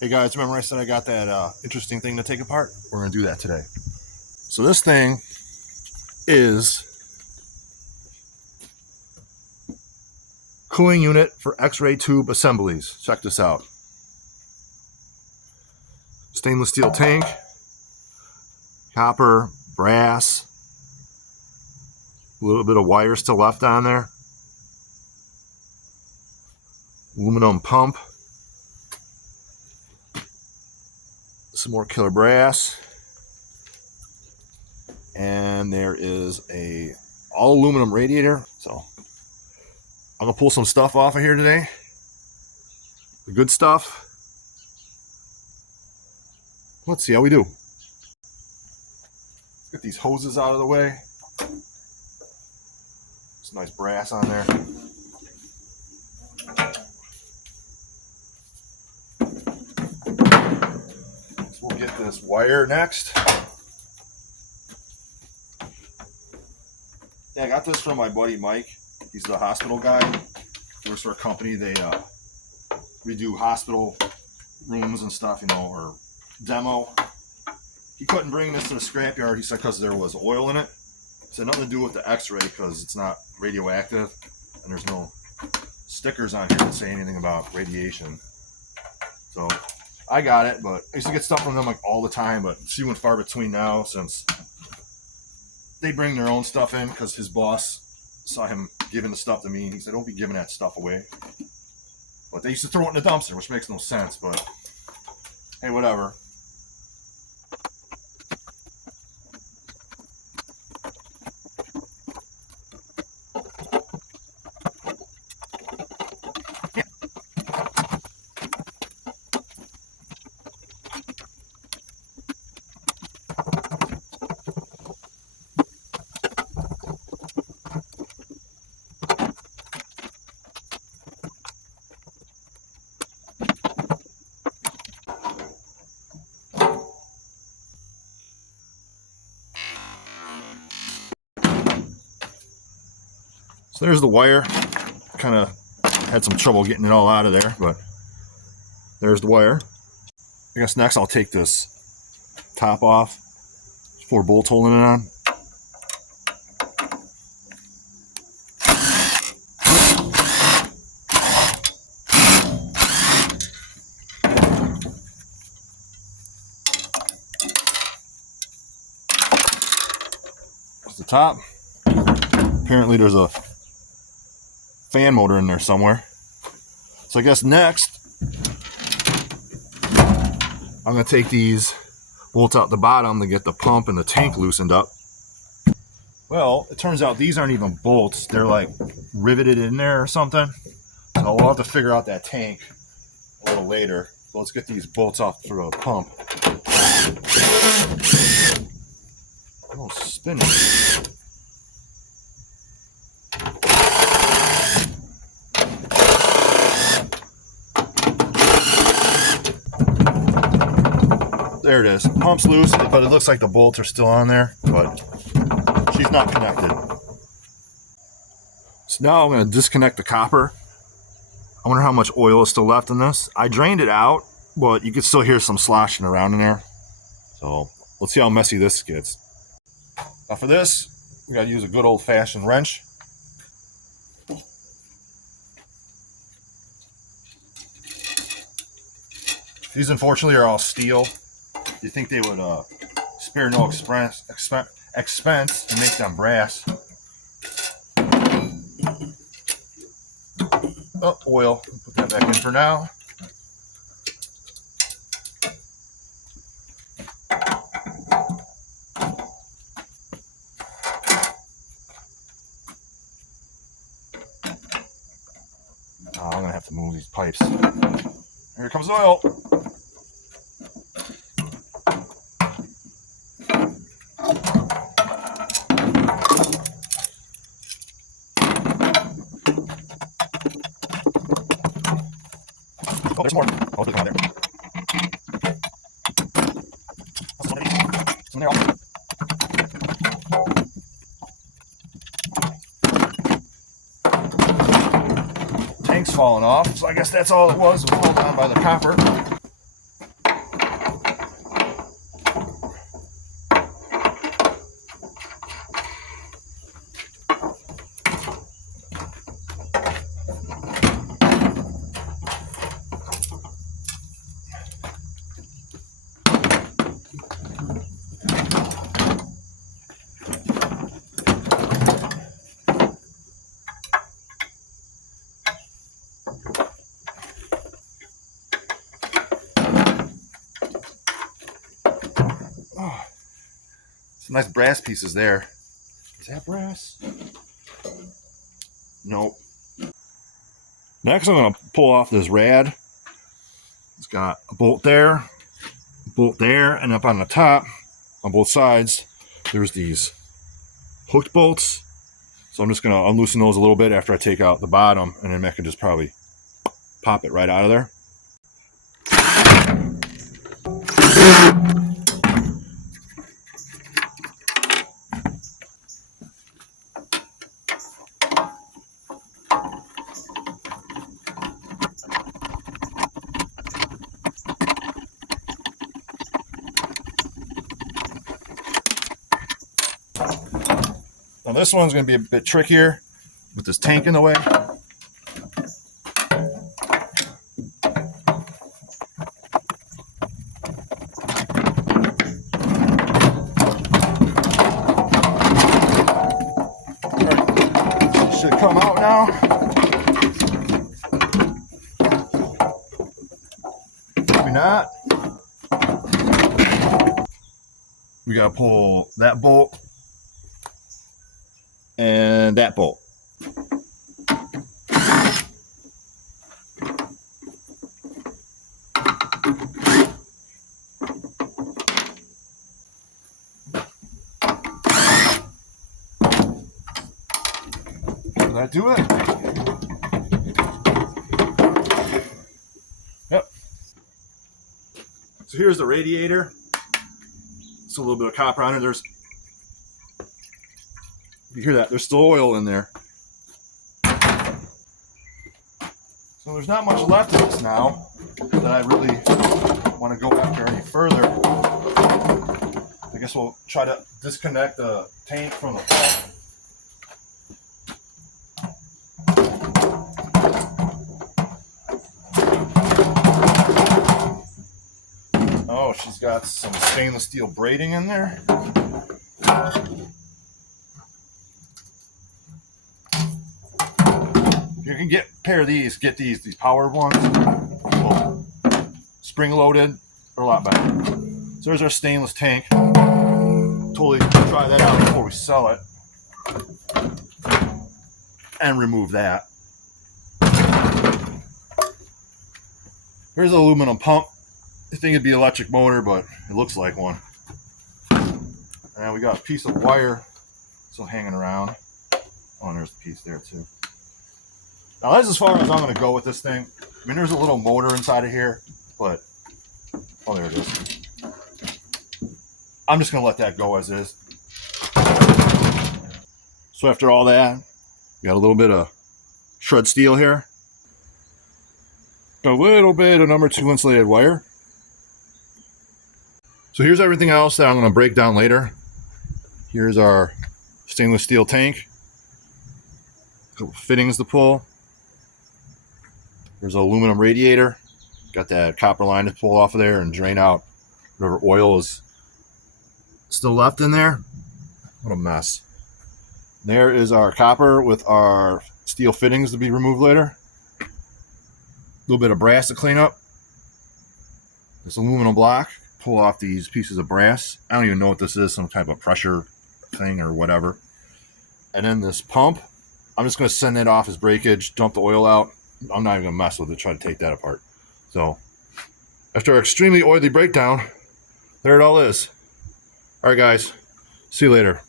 Hey guys, remember I said I got that interesting thing to take apart? We're going to do that today. So this thing is cooling unit for X-ray tube assemblies. Check this out. Stainless steel tank, copper, brass, a little bit of wire still left on there, aluminum pump, some more killer brass, and there is a all aluminum radiator. So I'm gonna pull some stuff off of here today, the good stuff. Let's see how we do. Get these hoses out of the way. Some nice brass on there. So we'll get this wire next. Yeah, I got this from my buddy Mike. He's the hospital guy. He works for a company. They redo hospital rooms and stuff, you know, or demo. He couldn't bring this to the scrapyard, he said, because there was oil in it. It had nothing to do with the X-ray because it's not radioactive, and there's no stickers on here that say anything about radiation. So I got it, but I used to get stuff from them like all the time, but it's few and far between now since they bring their own stuff in, because his boss saw him giving the stuff to me and he said, don't be giving that stuff away. But they used to throw it in the dumpster, which makes no sense, but hey, whatever. So there's the wire. Kind of had some trouble getting it all out of there, but there's the wire. I guess next I'll take this top off. 4 bolts holding it on. There's the top. Apparently there's a fan motor in there somewhere. So I guess next I'm going to take these bolts out the bottom to get the pump and the tank loosened up. Well, it turns out these aren't even bolts. They're like riveted in there or something. So we'll have to figure out that tank a little later. So let's get these bolts off for the pump. Oh, spinning. There it is. Pump's loose, but it looks like the bolts are still on there, but she's not connected. So now I'm going to disconnect the copper. I wonder how much oil is still left in this. I drained it out, but you can still hear some sloshing around in there. So let's see how messy this gets. Now for this, we got to use a good old-fashioned wrench. These unfortunately are all steel. You think they would spare no expense and make them brass. Oh, oil. Put that back in for now. Oh, I'm gonna have to move these pipes. Here comes the oil. Oh, there's more. Oh, look on there. Some there also. Tank's falling off, so I guess that's all it was held on by the copper. Some nice brass pieces there. Is that brass? Nope. Next, I'm going to pull off this rad. It's got a bolt there, and up on the top, on both sides, there's these hooked bolts. So I'm just going to unloosen those a little bit after I take out the bottom, and then I can just probably pop it right out of there. Now this one's going to be a bit trickier with this tank in the way. Alright, should come out now. Maybe not. We got to pull that bolt and that bolt. Does that do it? Yep. So here's the radiator. It's a little bit of copper on it. There's, you hear that? There's still oil in there. So there's not much left of this now that I really want to go after any further. I guess we'll try to disconnect the tank from the pump. Oh, she's got some stainless steel braiding in there. You can get a pair of these, these powered ones. Well, spring loaded, are a lot better. So there's our stainless tank. Totally try that out before we sell it. And remove that. Here's an aluminum pump. I think it'd be an electric motor, but it looks like one. And we got a piece of wire still hanging around. Oh, and there's a piece there too. Now that's as far as I'm going to go with this thing. I mean, there's a little motor inside of here, but oh, there it is. I'm just going to let that go as is. So after all that, we got a little bit of shred steel here. A little bit of number 2 insulated wire. So here's everything else that I'm going to break down later. Here's our stainless steel tank. A couple fittings to pull. There's an aluminum radiator. Got that copper line to pull off of there and drain out whatever oil is still left in there. What a mess. There is our copper with our steel fittings to be removed later. A little bit of brass to clean up. This aluminum block. Pull off these pieces of brass. I don't even know what this is, some type of pressure thing or whatever. And then this pump, I'm just going to send it off as breakage, dump the oil out. I'm not even going to mess with it, try to take that apart. So, after our extremely oily breakdown, there it all is. Alright guys, see you later.